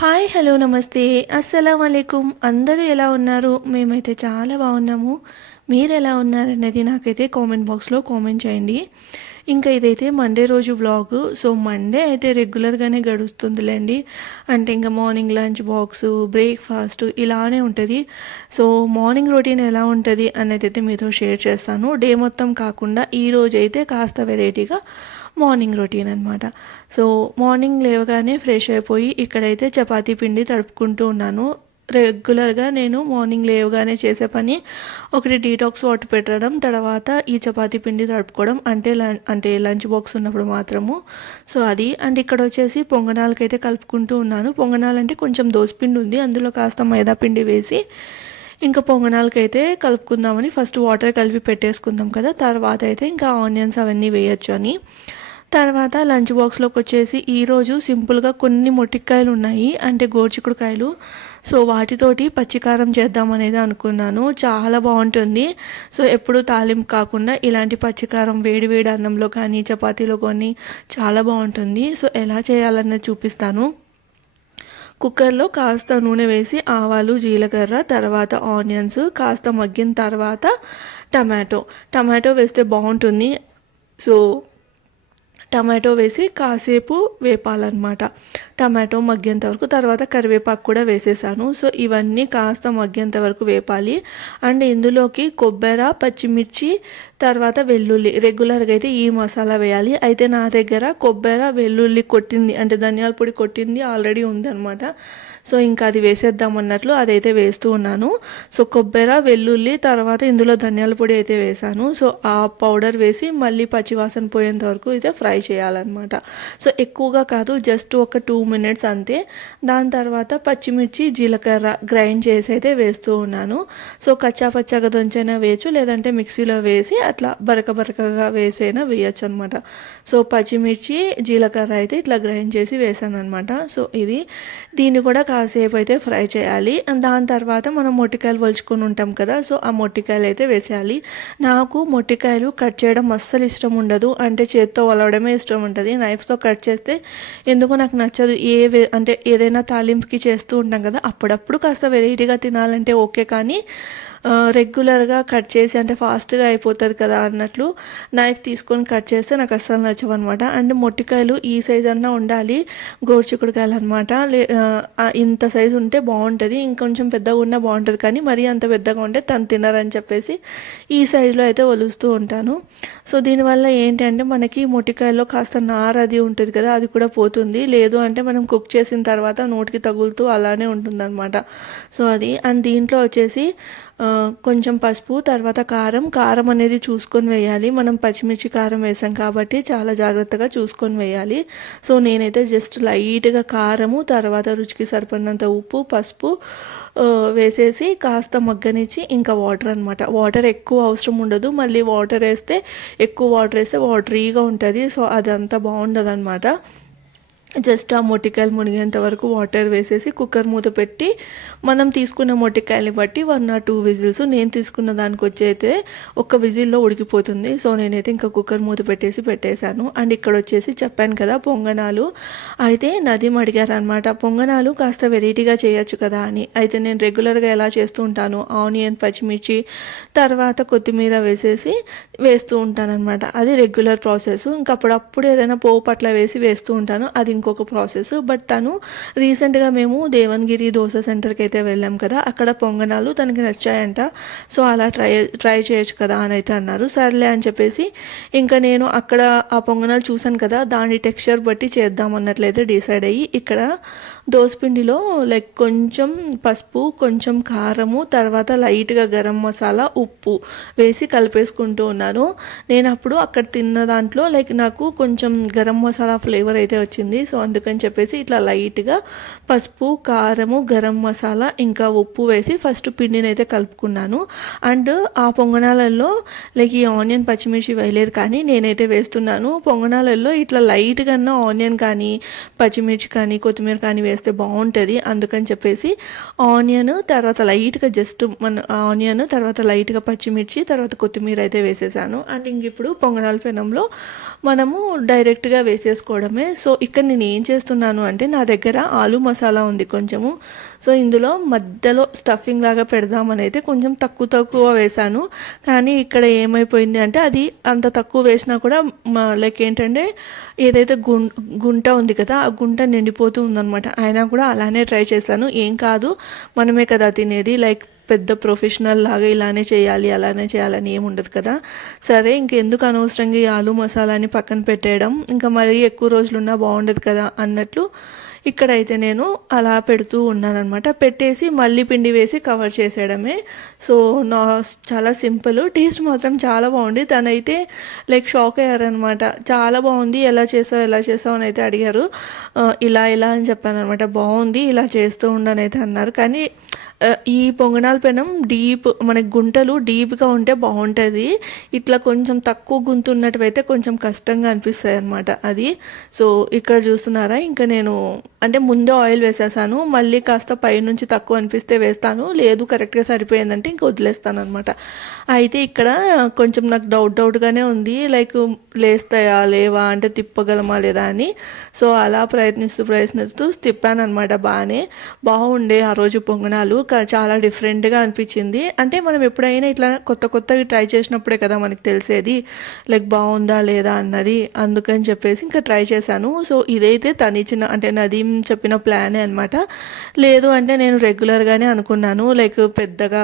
Hi hello నమస్తే అస్సలం అలైకుం అందరూ ఎలా ఉన్నారు? మేమైతే చాలా బాగున్నాము. మీరు ఎలా ఉన్నారనేది నాకైతే కామెంట్ బాక్స్లో కామెంట్ చేయండి. ఇంకా ఇదైతే మండే రోజు వ్లాగ్. సో మండే అయితే రెగ్యులర్గానే గడుస్తుందిలేండి. అంటే ఇంకా మార్నింగ్ లంచ్ బాక్సు, బ్రేక్ఫాస్ట్ ఇలానే ఉంటుంది. సో మార్నింగ్ రొటీన్ ఎలా ఉంటుంది అనేది అయితే మీతో షేర్ చేస్తాను. డే మొత్తం కాకుండా ఈరోజు అయితే కాస్త వెరైటీగా మార్నింగ్ రొటీన్ అనమాట. సో మార్నింగ్ లేవగానే ఫ్రెష్ అయిపోయి ఇక్కడైతే చపాతీ పిండి తడుపుకుంటూ ఉన్నాను. రెగ్యులర్గా నేను మార్నింగ్ లేవగానే చేసే పని ఒకటి డీటాక్స్ వాటర్ పెట్టడం, తర్వాత ఈ చపాతీ పిండి తడుపుకోవడం, అంటే లంచ్ బాక్స్ ఉన్నప్పుడు మాత్రము. సో అది అండ్ ఇక్కడ వచ్చేసి పొంగనాలకైతే కలుపుకుంటూ ఉన్నాను. పొంగనాలంటే కొంచెం దోసపిండి ఉంది, అందులో కాస్త మైదా పిండి వేసి ఇంకా పొంగనాలకైతే కలుపుకుందామని ఫస్ట్ వాటర్ కలిపి పెట్టేసుకుందాం కదా, తర్వాత అయితే ఇంకా ఆనియన్స్ అవన్నీ వేయచ్చు అని. తర్వాత లంచ్ బాక్స్లోకి వచ్చేసి ఈరోజు సింపుల్గా కొన్ని మొట్టికాయలు ఉన్నాయి, అంటే గోరుచిక్కుడుకాయలు. సో వాటితోటి పచ్చికారం చేద్దామనేది అనుకున్నాను. చాలా బాగుంటుంది. సో ఎప్పుడు తాలింపు కాకుండా ఇలాంటి పచ్చికారం వేడి వేడి అన్నంలో కానీ చపాతీలో కానీ చాలా బాగుంటుంది. సో ఎలా చేయాలన్నది చూపిస్తాను. కుక్కర్లో కాస్త నూనె వేసి ఆవాలు, జీలకర్ర, తర్వాత ఆనియన్స్ కాస్త మగ్గిన తర్వాత టమాటో వేస్తే బాగుంటుంది. సో టమాటో వేసి కాసేపు వేపాలన్నమాట, టమాటో మగ్గేంత వరకు. తర్వాత కరివేపాకు కూడా వేసేసాను. సో ఇవన్నీ కాస్త మగ్గేంత వరకు వేపాలి. అండ్ ఇందులోకి కొబ్బరి, పచ్చిమిర్చి, తర్వాత వెల్లుల్లి, రెగ్యులర్గా అయితే ఈ మసాలా వేయాలి. అయితే నా దగ్గర కొబ్బరి, వెల్లుల్లి కొట్టింది, అంటే ధనియాల పొడి కొట్టింది ఆల్రెడీ ఉందన్నమాట. సో ఇంకా అది వేసేద్దాం అన్నట్లు అదైతే వేస్తూ ఉన్నాను. సో కొబ్బరి, వెల్లుల్లి, తర్వాత ఇందులో ధనియాల పొడి అయితే వేసాను. సో ఆ పౌడర్ వేసి మళ్ళీ పచ్చివాసన పోయేంత వరకు అయితే ఫ్రై చేయాలన్నమాట. సో ఎక్కువగా కాదు, జస్ట్ ఒక 2 minutes అంతే. దాని తర్వాత పచ్చిమిర్చి, జీలకర్ర గ్రైండ్ చేసి అయితే వేస్తూ ఉన్నాను. సో కచ్చా పచ్చగా దంచైనా వేయచ్చు, లేదంటే మిక్సీలో వేసి అట్లా బరకగా వేసైనా వేయచ్చు అనమాట. సో పచ్చిమిర్చి, జీలకర్ర అయితే ఇట్లా గ్రైండ్ చేసి వేసాను అనమాట. సో దీన్ని కూడా కాసేపు అయితే ఫ్రై చేయాలి. దాని తర్వాత మనం మొట్టికాయలు వలుచుకొని ఉంటాం కదా, సో ఆ మొట్టికాయలు అయితే వేసేయాలి. నాకు మొట్టికాయలు కట్ చేయడం అస్సలు ఇష్టం ఉండదు, అంటే చేత్తో వలవడమే ఇష్టం ఉంటుంది. నైఫ్తో కట్ చేస్తే ఎందుకు నాకు నచ్చదు. అంటే ఏదైనా తాలింపుకి చేస్తూ ఉంటాం కదా, అప్పుడప్పుడు కాస్త వెరైటీగా తినాలంటే ఓకే, కానీ రెగ్యులర్గా కట్ చేసి అంటే ఫాస్ట్గా అయిపోతుంది కదా అన్నట్లు నైఫ్ తీసుకొని కట్ చేస్తే నాకు అస్సలు నచ్చవన్నమాట. అండ్ మొట్టికాయలు ఈ సైజ్ అన్నా ఉండాలి, గోరుచిక్కుడుకాయలు అనమాట. ఇంత సైజు ఉంటే బాగుంటుంది, ఇంకొంచెం పెద్దగా ఉన్నా బాగుంటుంది, కానీ మరీ అంత పెద్దగా ఉంటే తను తినరని చెప్పేసి ఈ సైజులో అయితే ఒలుస్తూ ఉంటాను. సో దీనివల్ల ఏంటంటే మనకి మొట్టికాయల్లో కాస్త నార అది ఉంటుంది కదా, అది కూడా పోతుంది. లేదు అంటే మనం కుక్ చేసిన తర్వాత నోటికి తగులుతూ అలానే ఉంటుందన్నమాట. సో అండ్ దీంట్లో వచ్చేసి కొంచెం పసుపు, తర్వాత కారం అనేది చూసుకొని వేయాలి. మనం పచ్చిమిర్చి కారం వేసాం కాబట్టి చాలా జాగ్రత్తగా చూసుకొని వేయాలి. సో నేనైతే జస్ట్ లైట్గా కారము, తర్వాత రుచికి సరిపడినంత ఉప్పు, పసుపు వేసేసి కాస్త మగ్గనిచ్చి ఇంకా వాటర్ అనమాట. వాటర్ ఎక్కువ అవసరం ఉండదు, మళ్ళీ ఎక్కువ వాటర్ వేస్తే వాటరీగా ఉంటుంది. సో అదంతా బాగుండదు అనమాట. జస్ట్ ఆ మొట్టికాయలు మునిగేంత వరకు వాటర్ వేసేసి కుక్కర్ మూత పెట్టి మనం తీసుకున్న మొట్టికాయలు బట్టి 1 or 2 విజిల్స్, నేను తీసుకున్న దానికి వచ్చి అయితే 1 విజిల్లో ఉడికిపోతుంది. సో నేనైతే ఇంకా కుక్కర్ మూత పెట్టేశాను. అండ్ ఇక్కడ వచ్చేసి చెప్పాను కదా పొంగనాలు, అయితే నదీం అడిగారనమాట పొంగనాలు కాస్త వెరైటీగా చేయొచ్చు కదా అని. అయితే నేను రెగ్యులర్గా ఎలా చేస్తూ ఉంటాను, ఆనియన్, పచ్చిమిర్చి, తర్వాత కొత్తిమీర వేస్తూ ఉంటాను అనమాట. అది రెగ్యులర్ ప్రాసెస్. ఇంకా అప్పుడప్పుడు ఏదైనా పోపు అట్లా వేస్తూ ఉంటాను, అది ఇంకొక ప్రాసెస్. బట్ తను రీసెంట్గా మేము దేవన్గిరి దోశ సెంటర్కి అయితే వెళ్ళాం కదా, అక్కడ పొంగనాలు తనకి నచ్చాయంట. సో అలా ట్రై చేయొచ్చు కదా అని అయితే అన్నారు. సర్లే అని చెప్పేసి ఇంకా నేను అక్కడ ఆ పొంగనాలు చూసాను కదా, దాని టెక్స్చర్ బట్టి చేద్దాం అన్నట్లయితే డిసైడ్ అయ్యి ఇక్కడ దోసపిండిలో కొంచెం పసుపు, కొంచెం కారము, తర్వాత లైట్గా గరం మసాలా, ఉప్పు వేసి కలిపేసుకుంటూ ఉన్నాను. నేను అప్పుడు అక్కడ తిన్న దాంట్లో నాకు కొంచెం గరం మసాలా ఫ్లేవర్ అయితే వచ్చింది. సో అందుకని చెప్పేసి ఇట్లా లైట్గా పసుపు, కారము, గరం మసాలా ఇంకా ఉప్పు వేసి ఫస్ట్ పిండిని అయితే కలుపుకున్నాను. అండ్ ఆ పొంగనాలలో ఈ ఆనియన్, పచ్చిమిర్చి వేయలేదు, కానీ నేనైతే వేస్తున్నాను. పొంగనాలలో ఇట్లా లైట్గా ఆనియన్ కానీ, పచ్చిమిర్చి కానీ, కొత్తిమీర కానీ చేస్తే బాగుంటుంది. అందుకని చెప్పేసి ఆనియన్, తర్వాత లైట్గా జస్ట్ మన ఆనియన్, తర్వాత లైట్గా పచ్చిమిర్చి, తర్వాత కొత్తిమీర అయితే వేసేసాను. అండ్ ఇంక ఇప్పుడు పొంగనాల పెనంలో మనము డైరెక్ట్గా వేసేసుకోవడమే. సో ఇక్కడ నేను ఏం చేస్తున్నాను అంటే నా దగ్గర ఆలు మసాలా ఉంది కొంచెము. సో ఇందులో మధ్యలో స్టఫింగ్ లాగా పెడదామని అయితే కొంచెం తక్కువ వేశాను. కానీ ఇక్కడ ఏమైపోయింది అంటే అది అంత తక్కువ వేసినా కూడా లైక్ ఏంటంటే ఏదైతే గుంట ఉంది కదా ఆ గుంట నిండిపోతూ ఉందన్నమాట. అయినా కూడా అలానే ట్రై చేశాను. ఏం కాదు, మనమే కదా తినేది, లైక్ పెద్ద ప్రొఫెషనల్ లాగా ఇలానే చేయాలి అలానే చేయాలని ఏమి ఉండదు కదా. సరే ఇంకెందుకు అనవసరంగా ఈ ఆలు మసాలాని పక్కన పెట్టేయడం, ఇంకా మరీ ఎక్కువ రోజులున్నా బాగుండదు కదా అన్నట్లు ఇక్కడైతే నేను అలా పెడుతూ ఉన్నానమాట. పెట్టేసి మళ్ళీ పిండి వేసి కవర్ చేసేయడమే. సో చాలా సింపుల్, టేస్ట్ మాత్రం చాలా బాగుంది. తనైతే లైక్ షాక్ అయ్యారనమాట. చాలా బాగుంది, ఎలా చేసావు అని అయితే అడిగారు. ఇలా అని చెప్పాను అనమాట. బాగుంది, ఇలా చేస్తూ ఉండని అయితే అన్నారు. కానీ ఈ పొంగనాల పెనం మనకి గుంటలు డీప్గా ఉంటే బాగుంటుంది. ఇట్లా కొంచెం తక్కువ గుంత ఉన్నట్టువైతే కొంచెం కష్టంగా అనిపిస్తాయి అనమాట అది. సో ఇక్కడ చూస్తున్నారా, ఇంకా నేను అంటే ముందే ఆయిల్ వేసేసాను. మళ్ళీ కాస్త పైనుంచి తక్కువ అనిపిస్తే వేస్తాను, లేదు కరెక్ట్గా సరిపోయిందంటే ఇంక వదిలేస్తాను అనమాట. అయితే ఇక్కడ కొంచెం నాకు డౌట్గానే ఉంది, లైక్ లేస్తాయా లేవా అంటే తిప్పగలమా లేదా అని. సో అలా ప్రయత్నిస్తూ తిప్పాను అనమాట. బాగుండే ఆ రోజు పొంగనాలు. చాలా డిఫరెంట్గా అనిపించింది. అంటే మనం ఎప్పుడైనా ఇట్లా కొత్తవి ట్రై చేసినప్పుడే కదా మనకి తెలిసేది లైక్ బాగుందా లేదా అన్నది. అందుకని చెప్పేసి ఇంకా ట్రై చేశాను. సో ఇదైతే తనిచ్చిన అంటే నదీం చెప్పిన ప్లానే అనమాట. లేదు అంటే నేను రెగ్యులర్గానే అనుకున్నాను, లైక్ పెద్దగా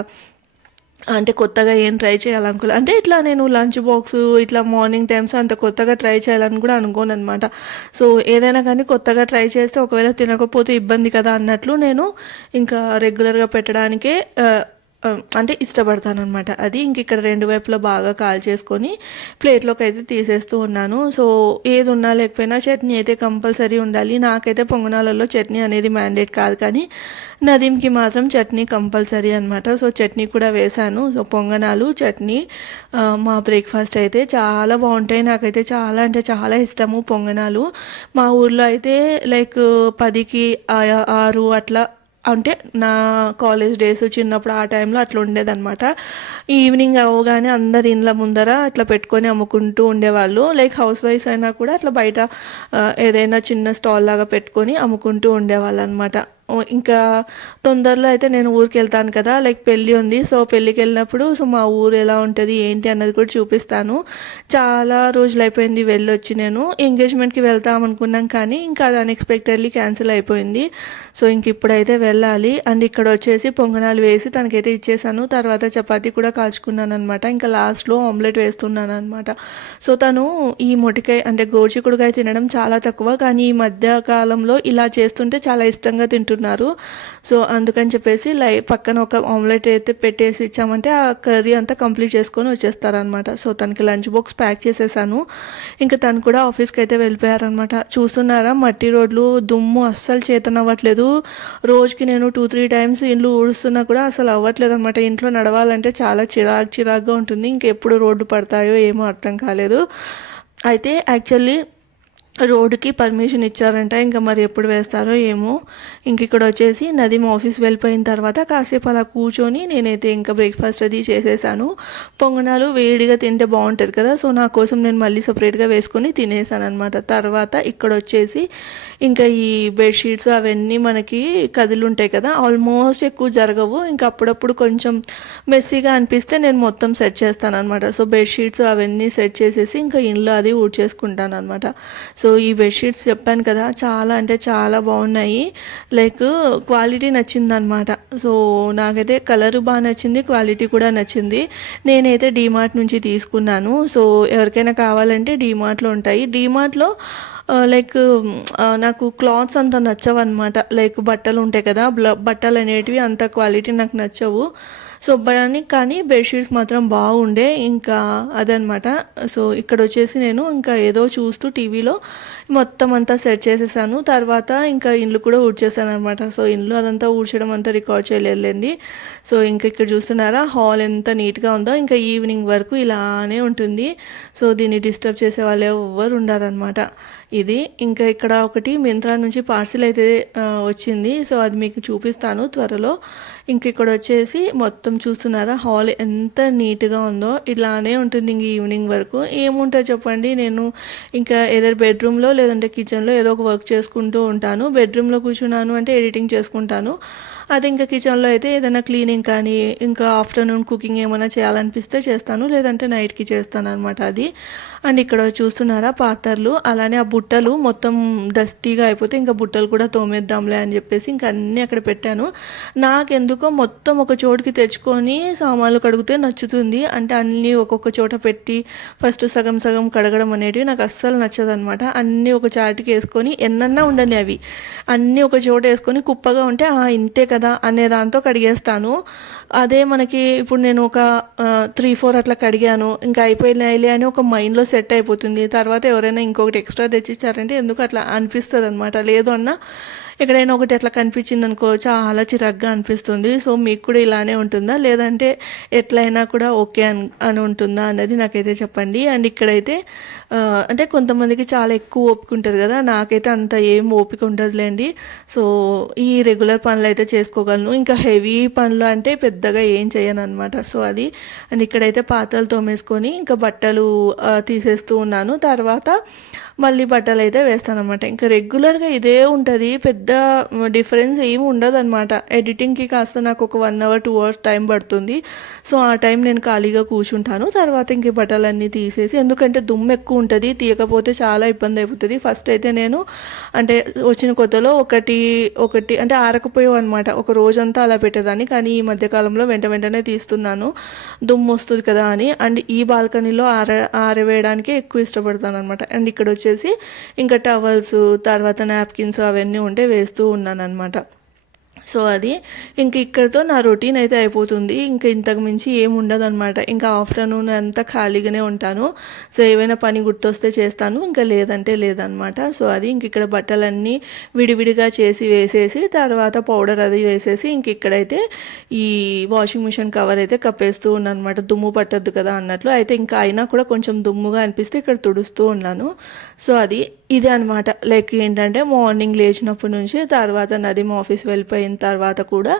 అంటే కొత్తగా ఏం ట్రై చేయాలనుకోలేదు. అంటే ఇట్లా నేను లంచ్ బాక్స్ ఇట్లా మార్నింగ్ టైమ్స్ అంత కొత్తగా ట్రై చేయాలని కూడా అనుకోను అనమాట. సో ఏదైనా కానీ కొత్తగా ట్రై చేస్తే ఒకవేళ తినకపోతే ఇబ్బంది కదా అన్నట్లు నేను ఇంకా రెగ్యులర్గా పెట్టడానికే అంటే ఇష్టపడతాను అనమాట. అది ఇంక ఇక్కడ రెండు వైపులా బాగా చేసుకొని ప్లేట్లోకి అయితే తీసేస్తూ ఉన్నాను. సో ఏది ఉన్నా లేకపోయినా చట్నీ అయితే కంపల్సరీ ఉండాలి. నాకైతే పొంగనాలలో చట్నీ అనేది మ్యాండేట్ కాదు, కానీ నదీంకి మాత్రం చట్నీ కంపల్సరీ అనమాట. సో చట్నీ కూడా వేశాను. సో పొంగనాలు చట్నీ మా బ్రేక్ఫాస్ట్ అయితే చాలా బాగుంటాయి. నాకైతే చాలా అంటే చాలా ఇష్టము పొంగనాలు. మా ఊర్లో అయితే లైక్ 10కి 6 అట్లా, అంటే నా కాలేజ్ డేస్ చిన్నప్పుడు ఆ టైంలో అట్లా ఉండేదన్నమాట. ఈవినింగ్ అవగానే అందరి ఇండ్ల ముందర అట్లా పెట్టుకొని అమ్ముకుంటూ ఉండేవాళ్ళు. లైక్ హౌస్ వైఫ్స్ అయినా కూడా అట్లా బయట ఏదైనా చిన్న స్టాల్ లాగా పెట్టుకొని అమ్ముకుంటూ ఉండేవాళ్ళు అనమాట. ఇంకా తొందరలో అయితే నేను ఊరికి వెళ్తాను కదా, లైక్ పెళ్ళి ఉంది. సో పెళ్ళికి వెళ్ళినప్పుడు సో మా ఊరు ఎలా ఉంటుంది ఏంటి అన్నది కూడా చూపిస్తాను. చాలా రోజులు అయిపోయింది వెళ్ళొచ్చి. నేను ఎంగేజ్మెంట్కి వెళ్తామనుకున్నాం కానీ ఇంకా అది అన్ఎక్స్పెక్టెడ్లీ క్యాన్సిల్ అయిపోయింది. సో ఇంక ఇప్పుడైతే వెళ్ళాలి. అండ్ ఇక్కడ వచ్చేసి పొంగనాలు వేసి తనకైతే ఇచ్చేసాను. తర్వాత చపాతీ కూడా కాల్చుకున్నాను అనమాట. ఇంకా లాస్ట్లో ఆమ్లెట్ వేస్తున్నాను అనమాట. సో తను ఈ మొటికాయ అంటే గోరుచిక్కుడుకాయ తినడం చాలా తక్కువ, కానీ ఈ మధ్య కాలంలో ఇలా చేస్తుంటే చాలా ఇష్టంగా తింటున్నారు. సో అందుకని చెప్పేసి పక్కన ఒక ఆమ్లెట్ అయితే పెట్టేసి ఇచ్చామంటే ఆ కర్రీ అంతా కంప్లీట్ చేసుకొని వచ్చేస్తారనమాట. సో తనకి లంచ్ బాక్స్ ప్యాక్ చేసేసాను. ఇంకా తను కూడా ఆఫీస్కి అయితే వెళ్ళిపోయారనమాట. చూస్తున్నారా, మట్టి రోడ్లు, దుమ్ము అస్సలు చేతనవ్వట్లేదు. రోజుకి నేను 2-3 టైమ్స్ ఇండ్లు ఊడుస్తున్నా కూడా అసలు అవ్వట్లేదు అనమాట. ఇంట్లో నడవాలంటే చాలా చిరాగ్గా ఉంటుంది. ఇంకెప్పుడు రోడ్డు పడతాయో ఏమో అర్థం కాలేదు. అయితే యాక్చువల్లీ రోడ్డుకి పర్మిషన్ ఇచ్చారంట, ఇంకా మరి ఎప్పుడు వేస్తారో ఏమో. ఇంక ఇక్కడ వచ్చేసి నదీం ఆఫీస్ వెళ్ళిపోయిన తర్వాత కాసేపు అలా కూర్చొని నేనైతే ఇంకా బ్రేక్ఫాస్ట్ అది చేసేసాను. పొంగనాలు వేడిగా తింటే బాగుంటుంది కదా, సో నా కోసం నేను మళ్ళీ సపరేట్గా వేసుకొని తినేసాను అనమాట. తర్వాత ఇక్కడ వచ్చేసి ఇంకా ఈ బెడ్షీట్స్ అవన్నీ మనకి కదిలుంటాయి కదా, ఆల్మోస్ట్ ఎక్కువ జరగవు. ఇంకా అప్పుడప్పుడు కొంచెం మెస్సీగా అనిపిస్తే నేను మొత్తం సెట్ చేస్తాను అనమాట. సో బెడ్షీట్స్ అవన్నీ సెట్ చేసేసి ఇంకా ఇంట్లో అది ఊడ్చేసుకుంటాను అనమాట. సో ఈ బెడ్షీట్స్ చెప్పాను కదా, చాలా అంటే చాలా బాగున్నాయి. లైక్ క్వాలిటీ నచ్చిందనమాట. సో నాకైతే కలర్ బాగా నచ్చింది, క్వాలిటీ కూడా నచ్చింది. నేనైతే డీమార్ట్ నుంచి తీసుకున్నాను. సో ఎవరికైనా కావాలంటే డీమార్ట్లో ఉంటాయి. డీమార్ట్లో లైక్ నాకు క్లాత్స్ అంత నచ్చవు అనమాట. లైక్ బట్టలు ఉంటాయి కదా, బట్టలు అనేటివి అంత క్వాలిటీ నాకు నచ్చవు. సో కానీ బెడ్షీట్స్ మాత్రం బాగుండే. ఇంకా అదనమాట. సో ఇక్కడ వచ్చేసి నేను ఇంకా ఏదో చూస్తూ టీవీలో మొత్తం అంతా సెట్ చేసేసాను. తర్వాత ఇంకా ఇండ్లు కూడా ఊడ్చేసాను అనమాట. సో ఇండ్లు అదంతా ఊడ్చడం అంతా రికార్డ్ చేయలేదండి. సో ఇంకా ఇక్కడ చూస్తున్నారా హాల్ ఎంత నీట్గా ఉందో. ఇంకా ఈవినింగ్ వరకు ఇలానే ఉంటుంది. సో దీన్ని డిస్టర్బ్ చేసే వాళ్ళు ఎవరు ఉండారనమాట. ఇది ఇంకా ఇక్కడ ఒకటి మింత్రా నుంచి పార్సిల్ అయితే వచ్చింది. సో అది మీకు చూపిస్తాను త్వరలో. ఇంక ఇక్కడ వచ్చేసి మొత్తం చూస్తున్నారా హాల్ ఎంత నీట్గా ఉందో. ఇలానే ఉంటుంది ఇంక ఈవినింగ్ వరకు. ఏముంటుంది చెప్పండి, నేను ఇంకా ఏదో బెడ్రూమ్లో లేదంటే కిచెన్లో ఏదో ఒక వర్క్ చేసుకుంటూ ఉంటాను. బెడ్రూమ్లో కూర్చున్నాను అంటే ఎడిటింగ్ చేసుకుంటాను. అది ఇంకా కిచెన్లో అయితే ఏదైనా క్లీనింగ్ కానీ ఇంకా ఆఫ్టర్నూన్ కుకింగ్ ఏమైనా చేయాలనిపిస్తే చేస్తాను, లేదంటే నైట్కి చేస్తాను అనమాట అది. అండ్ ఇక్కడ చూస్తున్నారా పాత్రలు, అలానే ఆ బుట్టలు మొత్తం డస్టీగా అయిపోతే ఇంకా బుట్టలు కూడా తోమేద్దాంలే అని చెప్పేసి ఇంకా అన్నీ అక్కడ పెట్టాను. నాకెందుకో మొత్తం ఒక చోటుకి తెచ్చుకొని సామాన్లు కడిగితే నచ్చుతుంది. అంటే అన్నీ ఒక్కొక్క చోట పెట్టి ఫస్ట్ సగం సగం కడగడం అనేటివి నాకు అస్సలు నచ్చదనమాట. అన్నీ ఒక చాటుకి వేసుకొని ఎన్నన్నా ఉండని అవి అన్నీ ఒక చోట వేసుకొని కుప్పగా ఉంటే ఇంతే కదా అనే దాంతో కడిగేస్తాను. అదే మనకి ఇప్పుడు నేను ఒక 3-4 అట్లా కడిగాను ఇంకా అయిపోయినాయిలే అని ఒక మైండ్లో సెట్ అయిపోతుంది. తర్వాత ఎవరైనా ఇంకొకటి ఎక్స్ట్రా తెచ్చిచ్చారంటే ఎందుకు అట్లా అనిపిస్తుంది అనమాట. లేదు అన్న ఎక్కడైనా ఒకటి అట్లా కనిపించింది అనుకో చాలా చిరాగ్గా అనిపిస్తుంది. సో మీకు కూడా ఇలానే ఉంటుందా, లేదంటే ఎట్లయినా కూడా ఓకే అని ఉంటుందా అన్నది నాకైతే చెప్పండి. అండ్ ఇక్కడైతే అంటే కొంతమందికి చాలా ఎక్కువ ఓపిక ఉంటుంది కదా, నాకైతే అంత ఏం ఓపిక ఉండదులేండి. సో ఈ రెగ్యులర్ పనులు అయితే చేసుకోగలను, ఇంకా హెవీ పనులు అంటే పెద్దగా ఏం చేయను అనమాట. సో అది. అండ్ ఇక్కడైతే పాత్రలు తోమేసుకొని ఇంకా బట్టలు తీసేస్తూ ఉన్నాను. తర్వాత మళ్ళీ బట్టలు అయితే వేస్తాను అనమాట. ఇంకా రెగ్యులర్గా ఇదే ఉంటుంది, పెద్ద డిఫరెన్స్ ఏమి ఉండదు అనమాట. ఎడిటింగ్కి కాస్త నాకు ఒక 1 hour 2 hours టైం పడుతుంది. సో ఆ టైం నేను ఖాళీగా కూర్చుంటాను. తర్వాత ఇంక బట్టలన్నీ తీసేసి, ఎందుకంటే దుమ్ము ఎక్కువ ఉంటుంది, తీయకపోతే చాలా ఇబ్బంది అయిపోతుంది. ఫస్ట్ అయితే నేను అంటే వచ్చిన కొత్తలో ఒకటి అంటే ఆరకపోయావు అనమాట, ఒక రోజంతా అలా పెట్టేదాన్ని. కానీ ఈ మధ్యకాలంలో వెంటనే తీస్తున్నాను, దుమ్ము వస్తుంది కదా అని. అండ్ ఈ బాల్కనీలో ఆరవేయడానికే ఎక్కువ ఇష్టపడతాను అనమాట. అండ్ ఇక్కడ వచ్చేసి ఇంకా టవల్స్ తర్వాత నాప్కిన్స్ అవన్నీ ఉంటే వేస్తూ ఉన్నాను అనమాట. సో అది ఇంక ఇక్కడితో నా రొటీన్ అయితే అయిపోతుంది. ఇంకా ఇంతకు మించి ఏమి ఉండదు అనమాట. ఇంకా ఆఫ్టర్నూన్ అంతా ఖాళీగానే ఉంటాను. సో ఏవైనా పని గుర్తొస్తే చేస్తాను, ఇంకా లేదంటే లేదనమాట. సో అది ఇంక ఇక్కడ బట్టలన్నీ విడివిడిగా చేసి వేసేసి తర్వాత పౌడర్ అది వేసేసి ఇంక ఇక్కడైతే ఈ వాషింగ్ మిషన్ కవర్ అయితే కప్పేస్తూ ఉన్నాను అనమాట, దుమ్ము పట్టద్దు కదా అన్నట్లు. అయితే ఇంకా అయినా కూడా కొంచెం దుమ్ముగా అనిపిస్తే ఇక్కడ తుడుస్తూ ఉన్నాను. సో అది ఇదే అనమాట. లైక్ ఏంటంటే మార్నింగ్ లేచినప్పటి నుంచి తర్వాత నదీమ ఆఫీస్ వెళ్ళిపోయిన తర్వాత కూడా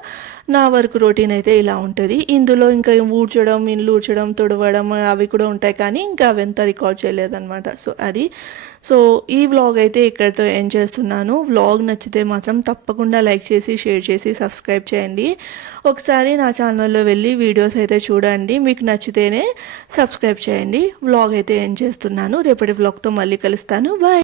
నా వర్క్ రొటీన్ అయితే ఇలా ఉంటుంది. ఇందులో ఇంకా ఊడ్చడం, ఇల్లు ఊడ్చడం, తుడవడం అవి కూడా ఉంటాయి, కానీ ఇంకా అవంతా రికార్డ్ చేయలేదన్నమాట. సో అది. సో ఈ వ్లాగ్ అయితే ఇక్కడితో ఎండ్ చేస్తున్నాను. వ్లాగ్ నచ్చితే మాత్రం తప్పకుండా లైక్ చేసి షేర్ చేసి సబ్స్క్రైబ్ చేయండి. ఒకసారి నా ఛానల్లో వెళ్ళి వీడియోస్ అయితే చూడండి, మీకు నచ్చితేనే సబ్స్క్రైబ్ చేయండి. వ్లాగ్ అయితే ఎండ్ చేస్తున్నాను. రేపటి వ్లాగ్తో మళ్ళీ కలుస్తాను. బాయ్.